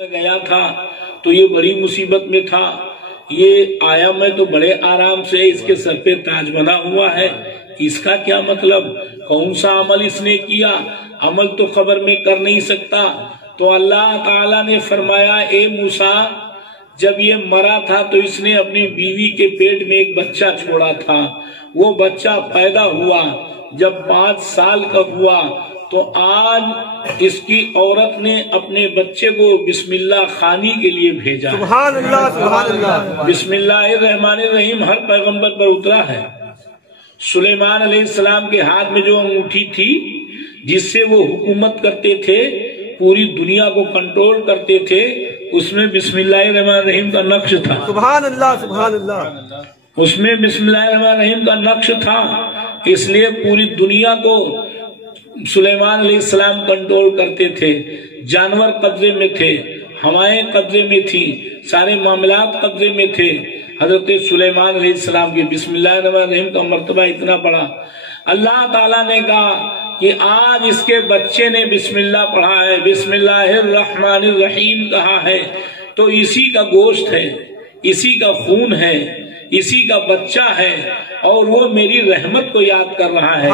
میں گیا تھا تو یہ بڑی مصیبت میں تھا، یہ آیا میں تو بڑے آرام سے، اس کے سر پہ تاج بنا ہوا ہے، اس کا کیا مطلب؟ کون سا عمل اس نے کیا؟ عمل تو قبر میں کر نہیں سکتا۔ تو اللہ تعالیٰ نے فرمایا اے موسیٰ، جب یہ مرا تھا تو اس نے اپنی بیوی کے پیٹ میں ایک بچہ چھوڑا تھا، وہ بچہ پیدا ہوا، جب 5 سال کا ہوا تو آج اس کی عورت نے اپنے بچے کو بسم اللہ خوانی کے لیے بھیجا۔ سبحان اللہ، سبحان اللہ۔ بسم اللہ الرحمن الرحیم ہر پیغمبر پر اترا ہے۔ سلیمان علیہ السلام کے ہاتھ میں جو انگوٹھی تھی جس سے وہ حکومت کرتے تھے، پوری دنیا کو کنٹرول کرتے تھے، اس میں بسم اللہ الرحمن الرحیم کا نقش تھا۔ سبحان اللہ، سبحان اللہ۔ اس میں بسم اللہ الرحمن الرحیم کا نقش تھا، اس لیے پوری دنیا کو سلیمان علیہ السلام کنٹرول کرتے تھے۔ جانور قبضے میں تھے، ہوائیں قبضے میں تھی، سارے معاملات قبضے میں تھے۔ حضرت سلیمان علیہ السلام کی بسم اللہ الرحمن الرحیم کا مرتبہ اتنا بڑا، اللہ تعالیٰ نے کہا کہ آج اس کے بچے نے بسم اللہ پڑھا ہے، بسم اللہ الرحمن الرحیم کہا ہے، تو اسی کا گوشت ہے، اسی کا خون ہے، اسی کا بچہ ہے، اور وہ میری رحمت کو یاد کر رہا ہے،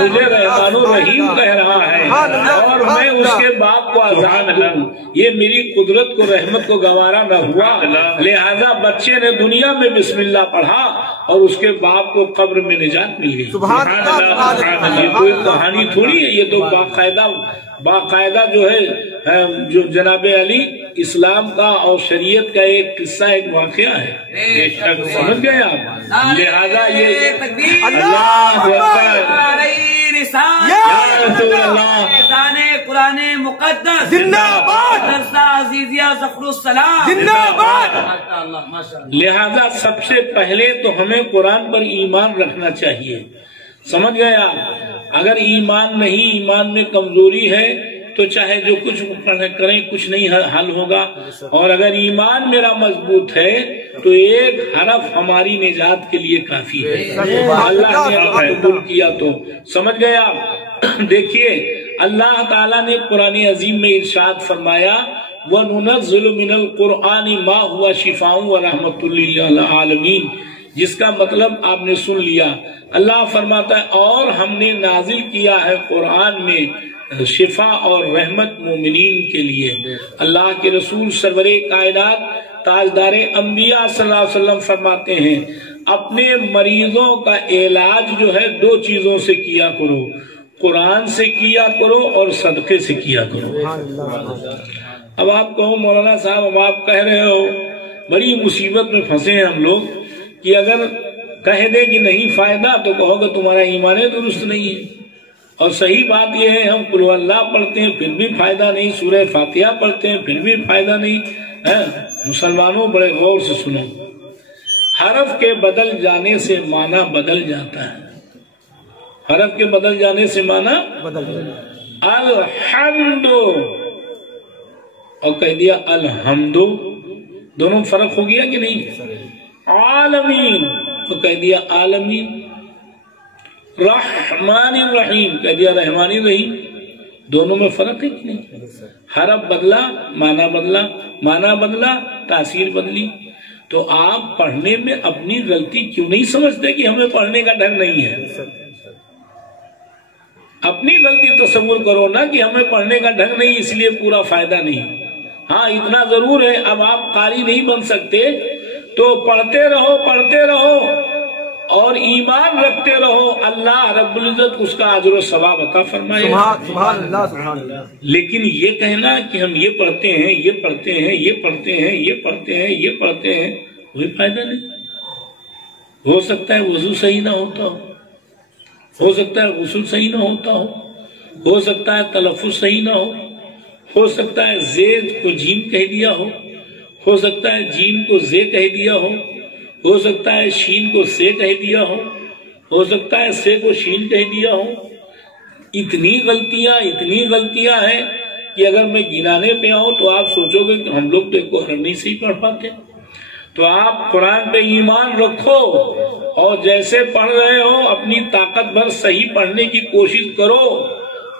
مجھے رحمان الرحیم کہہ رہا ہے، اور میں اس کے باپ کو آزاد ہوں، یہ میری قدرت کو، رحمت کو گوارا نہ ہوا، لہذا بچے نے دنیا میں بسم اللہ پڑھا اور اس کے باپ کو قبر میں نجات مل گئی۔ یہ کوئی کہانی تھوڑی ہے، یہ تو باقاعدہ جو ہے جو جناب علی اسلام کا اور شریعت کا ایک قصہ، ایک واقعہ ہے، سمجھ گئے آپ؟ لہذا یہ اللہ قرآن مقدس زندہ باد، عزیزیہ ظفر السلام زندہ باد۔ لہذا سب سے پہلے تو ہمیں قرآن پر ایمان رکھنا چاہیے، سمجھ گئے آپ؟ اگر ایمان نہیں، ایمان میں کمزوری ہے تو چاہے جو کچھ کریں کچھ نہیں حل ہوگا، اور اگر ایمان میرا مضبوط ہے تو ایک حرف ہماری نجات کے لیے کافی ہے، اللہ نے قبول کیا تو، سمجھ گئے آپ؟ دیکھیے اللہ تعالیٰ نے قرآن عظیم میں ارشاد فرمایا وَنُنَزِّلُ مِنَ الْقُرْآنِ مَا هُوَ شِفَاءٌ وَرَحْمَةٌ لِلْعَالَمِينَ، جس کا مطلب آپ نے سن لیا۔ اللہ فرماتا ہے اور ہم نے نازل کیا ہے قرآن میں شفا اور رحمت مومنین کے لیے۔ اللہ کے رسول سرور کائنات تاجدار انبیاء صلی اللہ علیہ وسلم فرماتے ہیں اپنے مریضوں کا علاج جو ہے 2 چیزوں سے کیا کرو، قرآن سے کیا کرو اور صدقے سے کیا کرو۔ اب آپ کہو مولانا صاحب، اب آپ کہہ رہے ہو بڑی مصیبت میں پھنسے ہیں ہم لوگ کہ اگر کہہ دے کہ نہیں فائدہ تو کہو کہ تمہارا ایمان درست نہیں ہے، اور صحیح بات یہ ہے ہم قل اللہ پڑھتے ہیں پھر بھی فائدہ نہیں، سورہ فاتحہ پڑھتے ہیں پھر بھی فائدہ نہیں۔ مسلمانوں بڑے غور سے سنو، حرف کے بدل جانے سے معنی بدل جاتا ہے، حرف کے بدل جانے سے معنی بدل جاتا ہے۔ الحمد اور کہہ دیا الحمد، دونوں فرق ہو گیا کہ نہیں؟ عالمین تو کہہ دیا عالمین، رحمان الرحیم کہہ دیا رحمان الرحیم، دونوں میں فرق ہے کہ نہیں؟ حرف بدلا، معنی بدلا، معنی بدلا، تاثیر بدلی۔ تو آپ پڑھنے میں اپنی غلطی کیوں نہیں سمجھتے کہ ہمیں پڑھنے کا ڈھنگ نہیں ہے؟ اپنی غلطی تصور کرو نا کہ ہمیں پڑھنے کا ڈھنگ نہیں اس لیے پورا فائدہ نہیں۔ ہاں اتنا ضرور ہے اب آپ قاری نہیں بن سکتے تو پڑھتے رہو، پڑھتے رہو اور ایمان رکھتے رہو، اللہ رب العزت اس کا اجر و ثواب عطا فرمائے۔ سبحان اللہ، سبحان اللہ۔ لیکن یہ کہنا کہ ہم یہ پڑھتے ہیں، یہ پڑھتے ہیں، یہ پڑھتے ہیں، یہ پڑھتے ہیں، یہ پڑھتے ہیں، کوئی فائدہ نہیں۔ ہو سکتا ہے وضو صحیح نہ ہوتا ہو سکتا ہے غسل صحیح نہ ہو سکتا ہے تلفظ صحیح نہ ہو سکتا ہے زید کو جیم کہہ دیا ہو سکتا ہے جیم کو زے کہہ دیا ہو سکتا ہے شین کو سے کہہ دیا ہو سکتا ہے سے کو شین کہہ دیا ہو۔ اتنی غلطیاں ہیں کہ اگر میں گنانے پہ آؤں تو آپ سوچو گے کہ ہم لوگ تو ایک حرف نہیں صحیح پڑھ پاتے۔ تو آپ قرآن پہ ایمان رکھو اور جیسے پڑھ رہے ہو اپنی طاقت بھر صحیح پڑھنے کی کوشش کرو،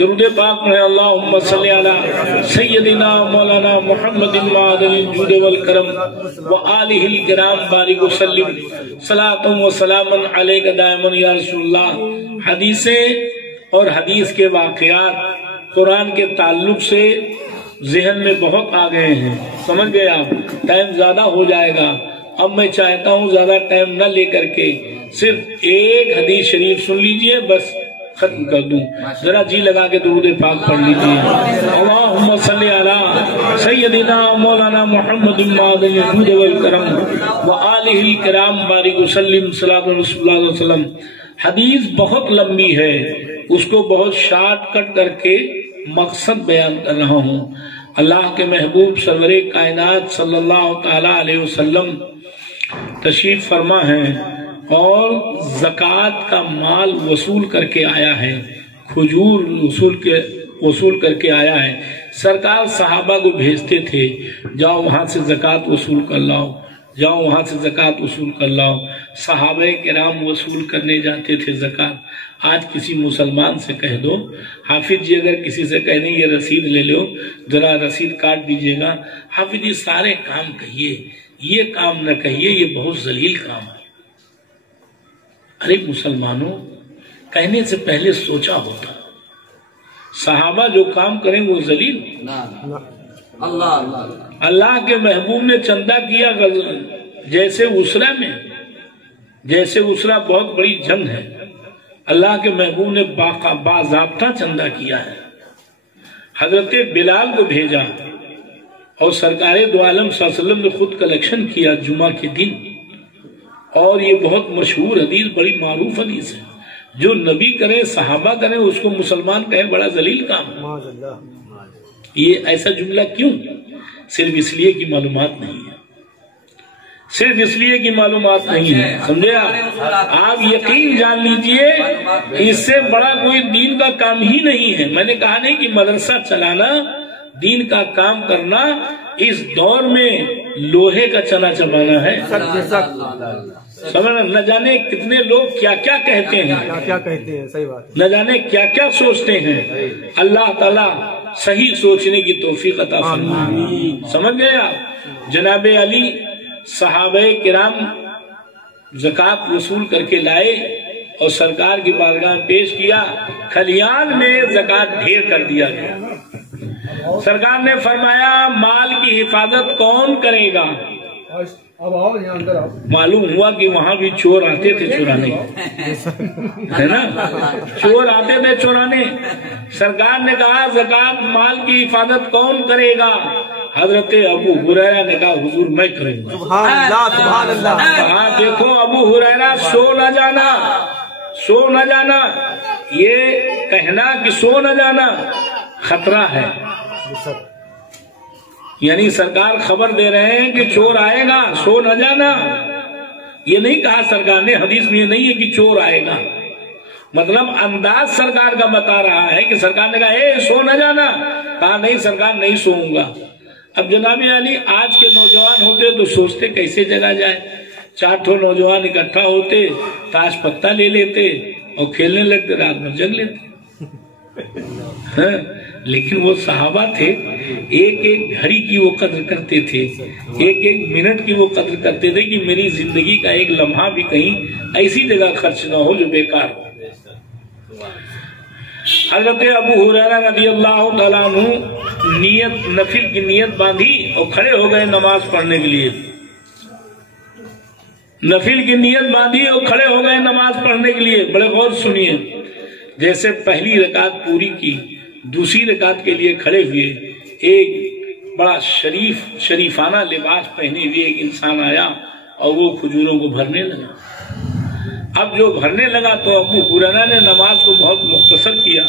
درود پاک پڑھیں اللہم صلی علی سیدنا مولانا محمد معدن الجود والکرم وآلہ الکرام بارک وسلم صلاۃ و سلام علیک دائما یا رسول اللہ۔ حدیثیں اور حدیث کے واقعات قرآن کے تعلق سے ذہن میں بہت آ گئے ہیں، سمجھ گئے آپ؟ ٹائم زیادہ ہو جائے گا، اب میں چاہتا ہوں زیادہ ٹائم نہ لے کر کے صرف ایک حدیث شریف سن لیجئے، بس ختم کر دوں۔ ذرا جی لگا کے درود پاک پڑھ لیجئے۔ اللہم صلی علی سیدنا مولانا محمد معدن الجود والکرم وآلہ الکرام بارک وسلم صلی اللہ علیہ وسلم۔ حدیث بہت لمبی ہے، اس کو بہت شارٹ کٹ کر کے مقصد بیان کر رہا ہوں۔ اللہ کے محبوب سرور کائنات صلی اللہ تعالی علیہ وسلم تشریف فرما ہے اور زکوٰۃ کا مال وصول کر کے آیا ہے، کھجور وصول کر کے آیا ہے۔ سرکار صحابہ کو بھیجتے تھے، جاؤ وہاں سے زکوٰۃ وصول کر لاؤ، جاؤ وہاں سے زکوٰۃ وصول کر لاؤ۔ صحابہ کرام وصول کرنے جاتے تھے زکوٰۃ۔ آج کسی مسلمان سے کہہ دو، حافظ جی اگر کسی سے کہہ دیں یہ رسید لے لو، ذرا رسید کاٹ دیجئے گا، حافظ جی سارے کام کہیے، یہ کام نہ کہیے، یہ بہت ذلیل کام ہے۔ ارے مسلمانوں، کہنے سے پہلے سوچا ہوتا، صحابہ جو کام کریں وہ ذلیل؟ اللہ کے محبوب نے چندہ کیا جیسے اسرا بہت بڑی جنگ ہے، اللہ کے محبوب نے باضابطہ چندہ کیا ہے۔ حضرت بلال کو بھیجا اور سرکار دو عالم صلی اللہ علیہ وسلم نے خود کلیکشن کیا جمعہ کے دن، اور یہ بہت مشہور حدیث، بڑی معروف حدیث ہے۔ جو نبی کرے، صحابہ کرے، اس کو مسلمان کہے بڑا ذلیل کام ہے۔ یہ ایسا جملہ کیوں؟ صرف اس لیے کی معلومات نہیں ہے، صرف اس لیے کی معلومات نہیں ہے، سمجھے آپ یقین جان لیجئے اس سے بڑا کوئی دین کا کام ہی نہیں ہے۔ میں نے کہا نہیں کہ مدرسہ چلانا، دین کا کام کرنا اس دور میں لوہے کا چنا چبانا ہے۔ سمجھنا، نہ جانے کتنے لوگ کیا کیا کہتے ہیں، صحیح بات، نہ جانے کیا کیا سوچتے ہیں۔ اللہ تعالیٰ صحیح سوچنے کی توفیق عطا فرمائے۔ سمجھ گئے آپ؟ جناب علی صحابہ کرام زکوٰۃ وصول کر کے لائے اور سرکار کی بارگاہ میں پیش کیا، کھلیان میں زکوٰۃ ڈھیر کر دیا گیا۔ سرکار نے فرمایا مال کی حفاظت کون کرے گا؟ معلوم ہوا کہ وہاں بھی چور آتے تھے چورانے، ہے نا، چور آتے تھے چورانے۔ سرکار نے کہا زکوٰۃ مال کی حفاظت کون کرے گا؟ حضرت ابو ہریرہ نے کہا حضور میں کروں گا۔ سبحان اللہ، سبحان اللہ۔ کہا دیکھو ابو ہریرہ، سو نہ جانا، سو نہ جانا، یہ کہنا کہ سو نہ جانا خطرہ ہے، یعنی سرکار خبر دے رہے ہیں کہ چور آئے گا، سو نہ جانا۔ یہ نہیں کہا سرکار نے، حدیث میں یہ نہیں ہے کہ چور آئے گا، مطلب انداز سرکار کا بتا رہا ہے کہ سرکار نے کہا اے سو نہ جانا، کہا نہیں سرکار نہیں سوؤں گا۔ اب جناب علی آج کے نوجوان ہوتے تو سوچتے کیسے جگہ جائے، 4 نوجوان اکٹھا ہوتے، تاش پتہ لے لیتے اور کھیلنے لگتے، رات میں جگ لیتے۔ لیکن وہ صحابہ تھے، ایک ایک گھڑی کی وہ قدر کرتے تھے، ایک ایک منٹ کی وہ قدر کرتے تھے کہ میری زندگی کا ایک لمحہ بھی کہیں ایسی جگہ خرچ نہ ہو جو بیکار ہو۔ حضرت ابو ہریرہ رضی اللہ تعالیٰ عنہ نفل کی نیت باندھی اور کھڑے ہو گئے نماز پڑھنے کے لیے، نفل کی نیت باندھی اور کھڑے ہو گئے نماز پڑھنے کے لیے۔ بڑے غور سنیے، جیسے پہلی رکعت پوری کی، دوسری رکعت کے لیے کھڑے ہوئے، ایک بڑا شریفانہ لباس پہنے ہوئے ایک انسان آیا اور وہ کھجوروں کو بھرنے لگا۔ اب جو بھرنے لگا تو ابو ہریرہ نے نماز کو بہت مختصر کیا،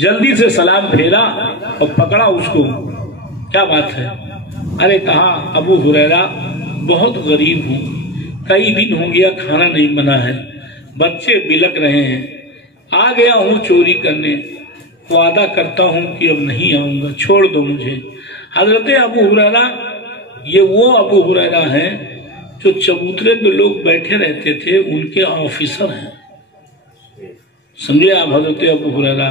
جلدی سے سلام پھیرا اور پکڑا اس کو، کیا بات ہے؟ ارے کہا ابو ہریرہ بہت غریب ہوں، کئی دن ہو گیا کھانا نہیں بنا ہے، بچے بلک رہے ہیں، آ گیا ہوں چوری کرنے، وعدہ کرتا ہوں کہ اب نہیں آؤں گا، چھوڑ دو مجھے۔ حضرت ابو ہریرہ یہ وہ ابو ہریرہ ہیں جو چبوترے پہ لوگ بیٹھے رہتے تھے، ان کے آفیسر ہیں، سمجھے آپ؟ حضرت ابو ہریرہ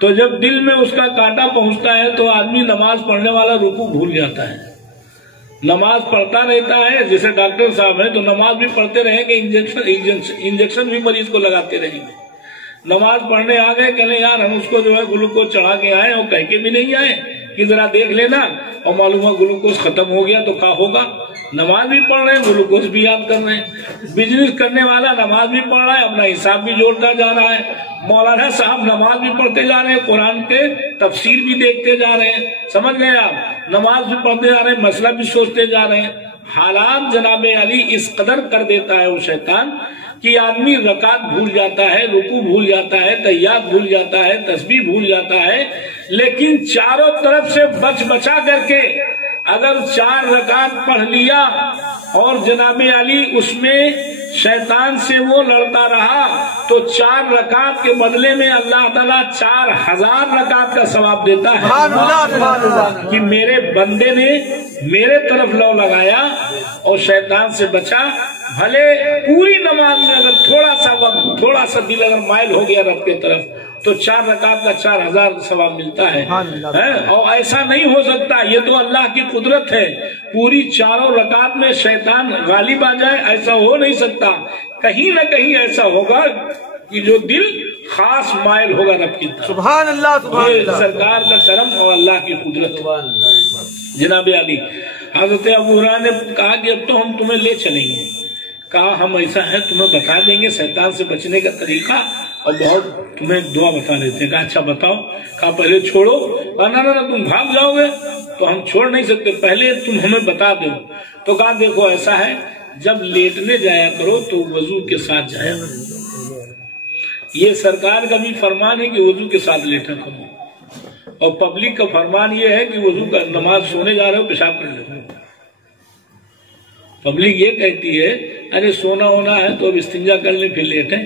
تو جب دل میں اس کا کانٹا پہنچتا ہے تو آدمی نماز پڑھنے والا رکوع بھول جاتا ہے. نماز پڑھتا رہتا ہے، جیسے ڈاکٹر صاحب ہیں تو نماز بھی پڑھتے رہیں گے، انجیکشن بھی مریض کو لگاتے رہیں گے. نماز پڑھنے آ گئے، کہنے یار ہم اس کو جو ہے گلوکوز چڑھا کے آئے اور کہہ کے بھی نہیں آئے کہ ذرا دیکھ لینا، اور معلوم ہے گلوکوز ختم ہو گیا تو کیا ہوگا. نماز بھی پڑھ رہے ہیں، گلوکوز بھی یاد کر رہے ہیں. بزنس کرنے والا نماز بھی پڑھ رہا ہے، اپنا حساب بھی جوڑتا جا رہا ہے. مولانا صاحب نماز بھی پڑھتے جا رہے ہیں، قرآن کے تفسیر بھی دیکھتے جا رہے ہیں. سمجھ گئے آپ؟ نماز بھی پڑھتے جا رہے ہیں، مسئلہ بھی سوچتے جا رہے ہیں. حالات جناب علی اس قدر کر دیتا ہے وہ شیطان کہ آدمی رکعت بھول جاتا ہے، رکوع بھول جاتا ہے، تحیات بھول جاتا ہے، تسبیح بھول جاتا ہے. لیکن چاروں طرف سے بچا کر کے اگر 4 رکعت پڑھ لیا اور جناب علی اس میں شیطان سے وہ لڑتا رہا تو 4 رکعت کے بدلے میں اللہ تعالیٰ 4000 رکعت کا ثواب دیتا ہے کہ میرے بندے نے میرے طرف لو لگایا اور شیطان سے بچا. بھلے پوری نماز میں اگر تھوڑا سا وقت، تھوڑا سا دل اگر مائل ہو گیا رب کی طرف تو 4 رکعت کا 4000 ثواب ملتا ہے. اور ایسا نہیں ہو سکتا، یہ تو اللہ کی قدرت ہے. پوری 4 رکعت میں شیطان غالب آ جائے، ایسا ہو نہیں سکتا. کہیں نہ کہیں ایسا ہوگا کہ جو دل خاص مائل ہوگا رب کی طرف. سبحان اللہ، سبحان اللہ. سرکار کا کرم اور اللہ کی قدرت. جناب علی حضرت ابو ہریرہ نے کہا کہ اب تو ہم تمہیں لے چلیں گے. کہا ہم ایسا ہے تمہیں بتا دیں گے شیطان سے بچنے کا طریقہ اور بہت تمہیں دعا بتا دیتے ہیں. کہا اچھا بتاؤ. کہا پہلے چھوڑو. کہا نہ تم بھاگ جاؤ گے تو ہم چھوڑ نہیں سکتے، پہلے تم ہمیں بتا دو. تو کہا دیکھو ایسا ہے، جب لیٹنے جایا کرو تو وضو کے ساتھ جایا کرو. یہ سرکار کا بھی فرمان ہے کہ وضو کے ساتھ لیٹا کرو، اور پبلک کا فرمان یہ ہے کہ وضو کا نماز سونے جا رہے ہو پیشاب کر لو. پبلک یہ کہتی ہے ارے سونا ہونا ہے تو اب استنجا کر لیں پھر لیٹیں،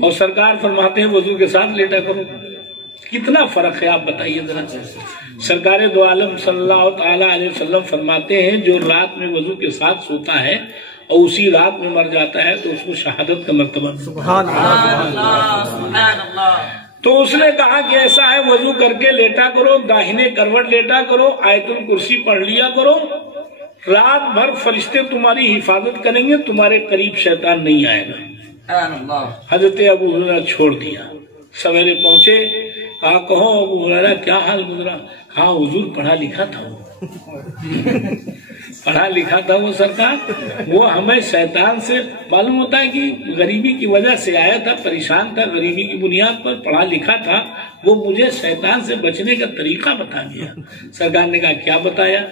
اور سرکار فرماتے ہیں وضو کے ساتھ لیٹا کرو. کتنا فرق ہے آپ بتائیے ذرا. سرکار دو عالم صلی اللہ تعالی علیہ وسلم فرماتے ہیں جو رات میں وضو کے ساتھ سوتا ہے اور اسی رات میں مر جاتا ہے تو اس کو شہادت کا مرتبہ. سبحان اللہ. تو اس نے کہا کہ ایسا ہے وضو کر کے لیٹا کرو، داہنے کروٹ لیٹا کرو، آیت الکرسی پڑھ لیا کرو. رات بھر فرشتے تمہاری حفاظت کریں گے، تمہارے قریب شیطان نہیں آئے گا. حضرت ابو ہریرہ چھوڑ دیا. سویرے پہنچے، کہا کہو ابو ہریرہ کیا حال گزرا. کہا حضور پڑھا لکھا تھا وہ پڑھا لکھا تھا وہ سرکار. وہ ہمیں شیطان سے معلوم ہوتا ہے کہ غریبی کی وجہ سے آیا تھا، پریشان تھا، غریبی کی بنیاد پر پڑھا لکھا تھا. وہ مجھے شیطان سے بچنے کا طریقہ بتا دیا. سرکار نے کہا کیا بتایا.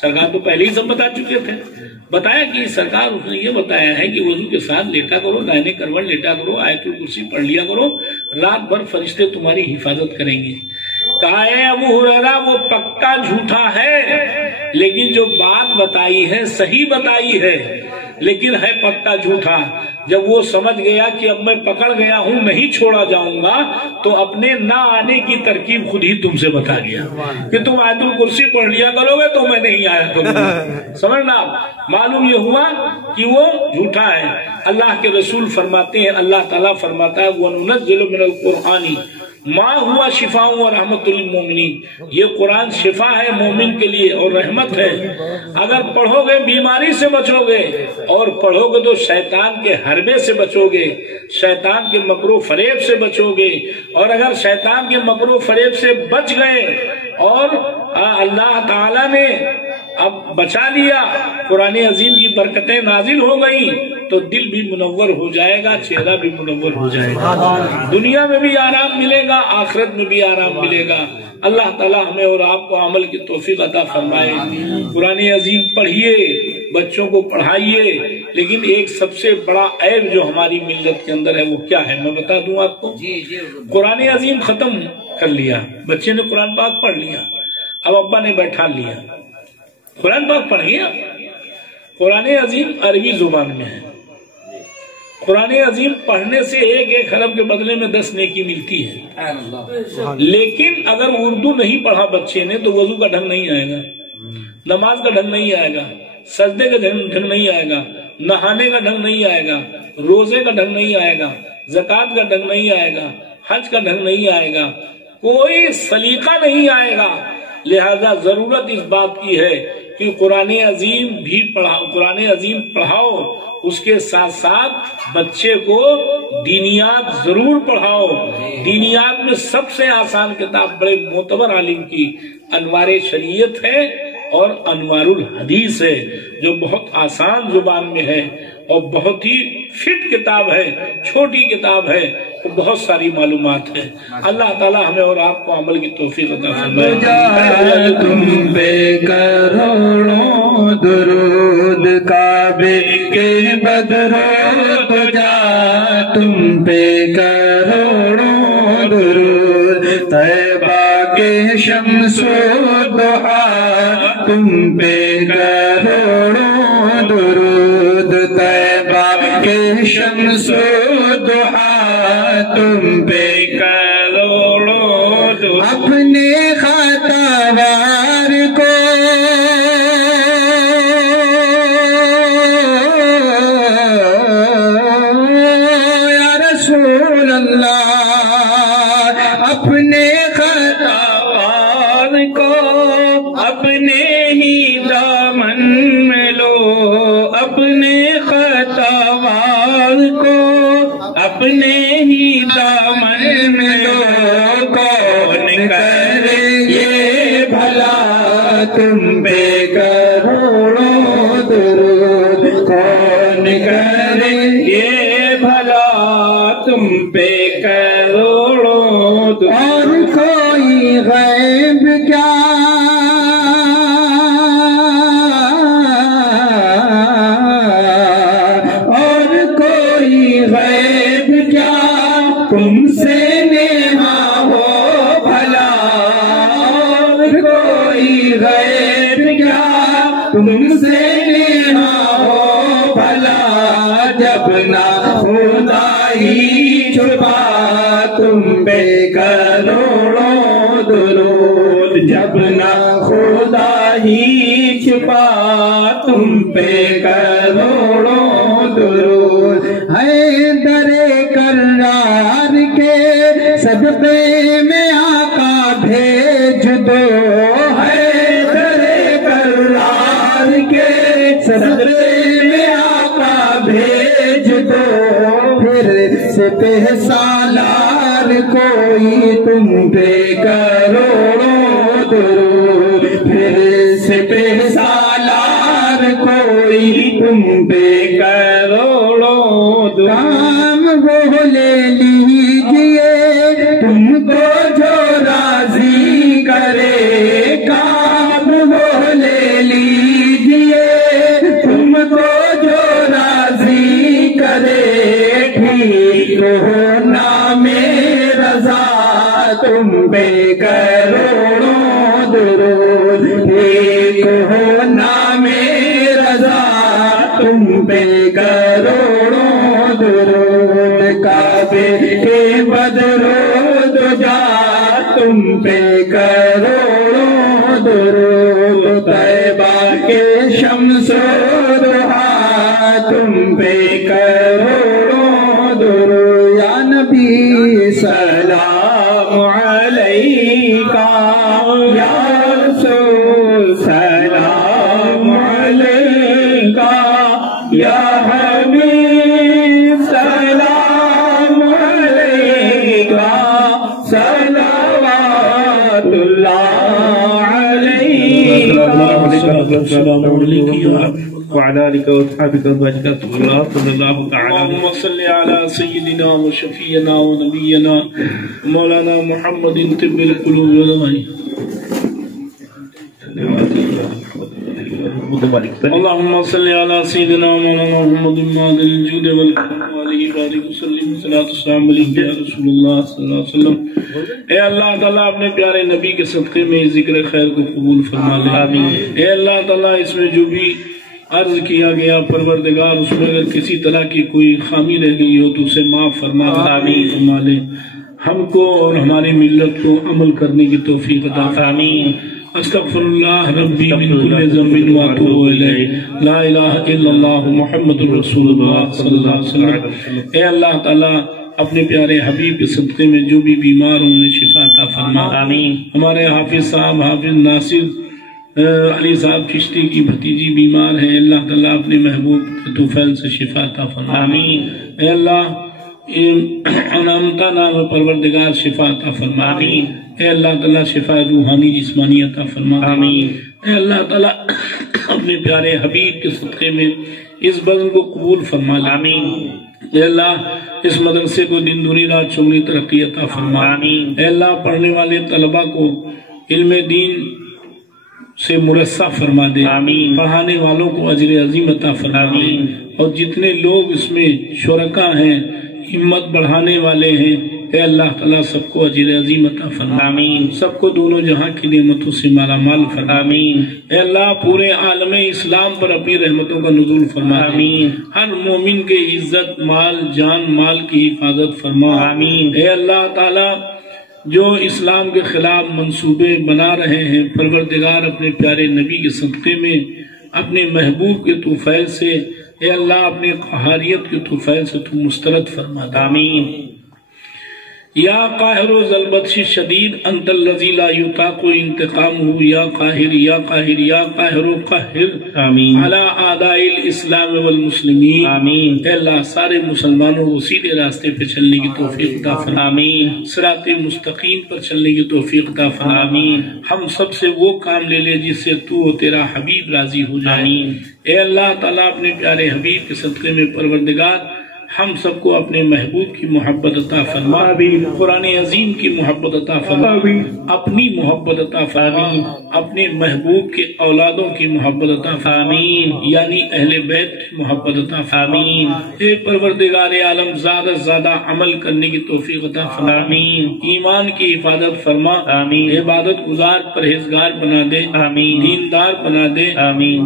سرکار تو پہلے ہی سب بتا چکے تھے. بتایا کہ سرکار اس نے یہ بتایا ہے کہ وضو کے ساتھ لیٹا کرو، دائنے کروٹ لیٹا کرو، آیت الکرسی پڑھ لیا کرو، رات بھر فرشتے تمہاری حفاظت کریں گے. کہا اے ابو ہریرہ وہ پکا جھوٹا ہے، لیکن جو بات بتائی ہے صحیح بتائی ہے، لیکن ہے پکا جھوٹا. جب وہ سمجھ گیا کہ اب میں پکڑ گیا ہوں نہیں چھوڑا جاؤں گا تو اپنے نہ آنے کی ترکیب خود ہی تم سے بتا گیا کہ تم آیت الکرسی پڑھ لیا کرو گے تو میں نہیں آیا کروں گا. سمجھنا. معلوم یہ ہوا کہ وہ جھوٹا ہے. اللہ کے رسول فرماتے ہیں، اللہ تعالیٰ فرماتا ہے وَنُنَزِّلُ مِنَ الْقُرْآنِ مَا هُوَ شِفَاءٌ وَرَحْمَةٌ لِلْمُؤْمِنِينَ. یہ قرآن شفا ہے مومن کے لیے اور رحمت ہے. اگر پڑھو گے بیماری سے بچو گے، اور پڑھو گے تو شیطان کے حربے سے بچو گے، شیطان کے مکر و فریب سے بچو گے. اور اگر شیطان کے مکر و فریب سے بچ گئے اور اللہ تعالیٰ نے اب بچا لیا، قرآن عظیم کی برکتیں نازل ہو گئی تو دل بھی منور ہو جائے گا، چہرہ بھی منور ہو جائے گا. دنیا میں بھی آرام ملے گا، آخرت میں بھی آرام ملے گا. اللہ تعالیٰ ہمیں اور آپ کو عمل کی توفیق عطا فرمائے. قرآن عظیم پڑھیے، بچوں کو پڑھائیے. لیکن ایک سب سے بڑا عیب جو ہماری ملت کے اندر ہے وہ کیا ہے میں بتا دوں آپ کو. قرآن عظیم ختم کر لیا، بچے نے قرآن پاک پڑھ لیا، اب ابا نے بیٹھا لیا قرآن پاک پڑھ گیا. قرآن عظیم عربی زبان میں ہے. قرآن عظیم پڑھنے سے 1 حرف کے بدلے میں 10 نیکی ملتی ہے. لیکن اگر اردو نہیں پڑھا بچے نے تو وضو کا ڈھنگ نہیں آئے گا، نماز کا ڈھنگ نہیں آئے گا، سجدے کا ڈھنگ نہیں آئے گا، نہانے کا ڈھنگ نہیں آئے گا، روزے کا ڈھنگ نہیں آئے گا، زکوٰۃ کا ڈھنگ نہیں آئے گا، حج کا ڈھنگ نہیں آئے گا. کوئی سلیقہ نہیں آئے گا۔ لہذا ضرورت اس بات کی ہے کہ قرآن عظیم پڑھاؤ، اس کے ساتھ ساتھ بچے کو دینیات ضرور پڑھاؤ۔ دینیات میں سب سے آسان کتاب بڑے معتبر عالم کی انوار شریعت ہے اور انوار الحدیث ہے، جو بہت آسان زبان میں ہے اور بہت ہی فٹ کتاب ہے، چھوٹی کتاب ہے، بہت ساری معلومات ہے۔ اللہ تعالی ہمیں اور آپ کو عمل کی توفیق عطا فرمائے۔ تم پہ کروڑوں درود، کعبے کے بدرود جا تم پہ کروڑوں درود، طیبہ کے شمس و ضحیٰ تم پہ کروڑوں درود، طیبہ کے شمس و ضحیٰ تم پہ کروڑوں درود۔ اپنے خطاوار کو یا رسول اللہ، اپنے خطاوار کو اپنے ہی دامن میں لو، اپنے خطاوار کو اپنے ہی دامن میں لو، کون کرے یہ بھلا تم پہ کروڑوں درود، کون کرے یہ بھلا تم پہ کروڑوں درود۔ اور کوئی غیب کیا تم سے نیما ہو بھلا، کوئی غیب کیا تم سے نیما ہو بھلا، جب نہ خدائی چھپا تم پہ کروڑوں درود، جب نہ خدائی چھپا تم پہ کروڑوں درود۔ ہے درے کرار کے صدقے میں آقا بھیج دو، ہے درے کرار کے صدقے میں آقا بھیج دو، پھر سپہ سالار کوئی تم پہ کروڑوں درود، پھر سپہ سالار کوئی تم پہ کروڑوں درود۔ کام وہ لے لیجئے تم کو جو راضی کرے، کام وہ لے لیجئے تم کو جو راضی کرے، ٹھیک ہو نام رضا تم پہ کروڑوں درود، ٹھیک ہو نام رضا تم پہ کروڑوں درود، کعبے کے بدرود جا تم پہ کروڑوں درود، طیبہ کے شمس و ضحیٰ تم پہ کروڑوں درود۔ یا نبی سلام علیکہ، یا رسول سلام علیکہ، یا حبیب سلام علیکہ، صلوات اللہ علیکہ۔ السلام علیکم وعلى آلك وأصحابك وأزواجك صلى الله تعالى اللهم صل على سيدنا وشفينا ونبينا مولانا محمد طب القلوب اللهم صل على سيدنا مولانا محمد معدن الجود والكرم وآله بارك وسلم صلاة السلام عليك يا رسول الله صلى الله عليه وسلم۔ اے اللہ تعالیٰ اپنے پیارے نبی کے صدقے میں ذکر خیر کو قبول فرما لے۔ اے اللہ تعالیٰ اس میں جو بھی عرض کیا گیا پروردگار، اس میں اگر کسی طرح کی کوئی خامی رہ گئی ہو تو اسے معاف فرما لے، ہم کو اور ہماری ملت کو عمل کرنے کی توفیق عطا فرما۔ استغفر اللہ ربی من کل ذنب واتوب الیہ، لا الہ الا اللہ محمد رسول اللہ صلی اللہ علیہ وسلم۔ اے اللہ تعالیٰ اپنے پیارے حبیب کے صدقے میں جو بھی بیمار ہوں انہیں شفا عطا فرما آمین۔ ہمارے حافظ صاحب حافظ ناصر علی صاحب چشتی کی بھتیجی بیمار ہیں، اللہ تعالیٰ اپنے محبوب کے طفیل سے شفا عطا فرما آمین۔ اے اللہ انعامتا نام پروردگار شفا عطا فرما آمین۔ اے اللہ تعالیٰ شفا روحانی جسمانی عطا فرما آمین۔ اے اللہ تعالیٰ اپنے پیارے حبیب کے صدقے میں اس بزم کو قبول فرما آمین۔ اے اللہ اس مدرسے کو دن دنی رات چگنی ترقی عطا فرما آمین۔ اے اللہ پڑھنے والے طلبہ کو علم دین سے مرصع فرما دے آمین۔ پڑھانے والوں کو اجر عظیم عطا فرما آمین۔ اور جتنے لوگ اس میں شرکا ہیں ہمت بڑھانے والے ہیں، اے اللہ تعالیٰ سب کو اجر عظیم عطا فرما آمین۔ سب کو دونوں جہاں کی نعمتوں سے مالا مال فرما آمین۔ اے اللہ پورے عالم اسلام پر اپنی رحمتوں کا نزول فرما آمین۔ ہر مومن کے عزت مال جان مال کی حفاظت فرما آمین۔ اے اللہ تعالیٰ جو اسلام کے خلاف منصوبے بنا رہے ہیں، پروردگار اپنے پیارے نبی کے صدقے میں اپنے محبوب کے طفیل سے، اے اللہ اپنے قہاریت کے طفیل سے تو مسترد فرما آمین۔ یا قاہر و ذلبطش شدید انت الذی لا یطاق انتقامہ یا قاہر یا قاہر یا قاہر و قہر آمین علی اعداء الاسلام والمسلمین آمین۔ اے اللہ سارے مسلمانوں کو سیدھے راستے پہ چلنے کی توفیق عطا فرما آمین۔ صراط مستقیم پر چلنے کی توفیق عطا فرما آمین۔ ہم سب سے وہ کام لے لے جس سے تو و تیرا حبیب راضی ہو جائے آمین۔ اے اللہ تعالیٰ اپنے پیارے حبیب کے صدقے میں پروردگار ہم سب کو اپنے محبوب کی محبت عطا فرما، قرآن عظیم کی محبت عطا فرما، اپنی محبت عطا فرما، اپنے محبوب کے اولادوں کی محبت عطا فرما، یعنی اہل بیت کی محبت عطا فرما۔ اے پروردگار عالم زیادہ سے زیادہ عمل کرنے کی توفیق عطا فرما، ایمان کی حفاظت فرما، عبادت گزار پرہیزگار بنا دے، دیندار بنا دے۔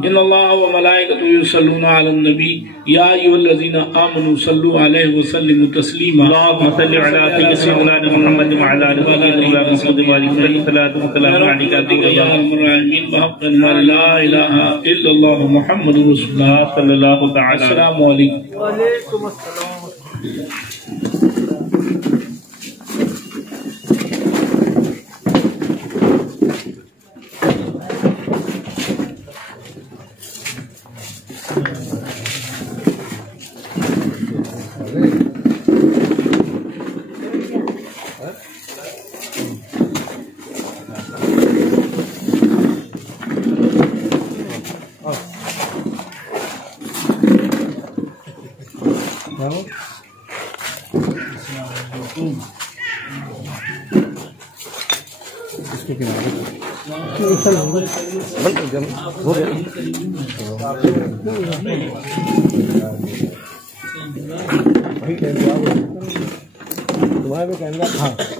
ان اللہ و ملائکتہ یصلون علی النبی یا ایھا الذین آمنوا صلوا علیہ وسلم تسلیما۔ اللهم صل علی سیدنا محمد وعلی آلہ سیدنا محمد وعلیہ الصلاۃ والسلام علیک یا ارحم الراحمین بحق لا الہ الا اللہ محمد رسول اللہ صلی اللہ تعالی۔ السلام علیکم۔ وعلیکم السلام۔ تمہارے کیمرہ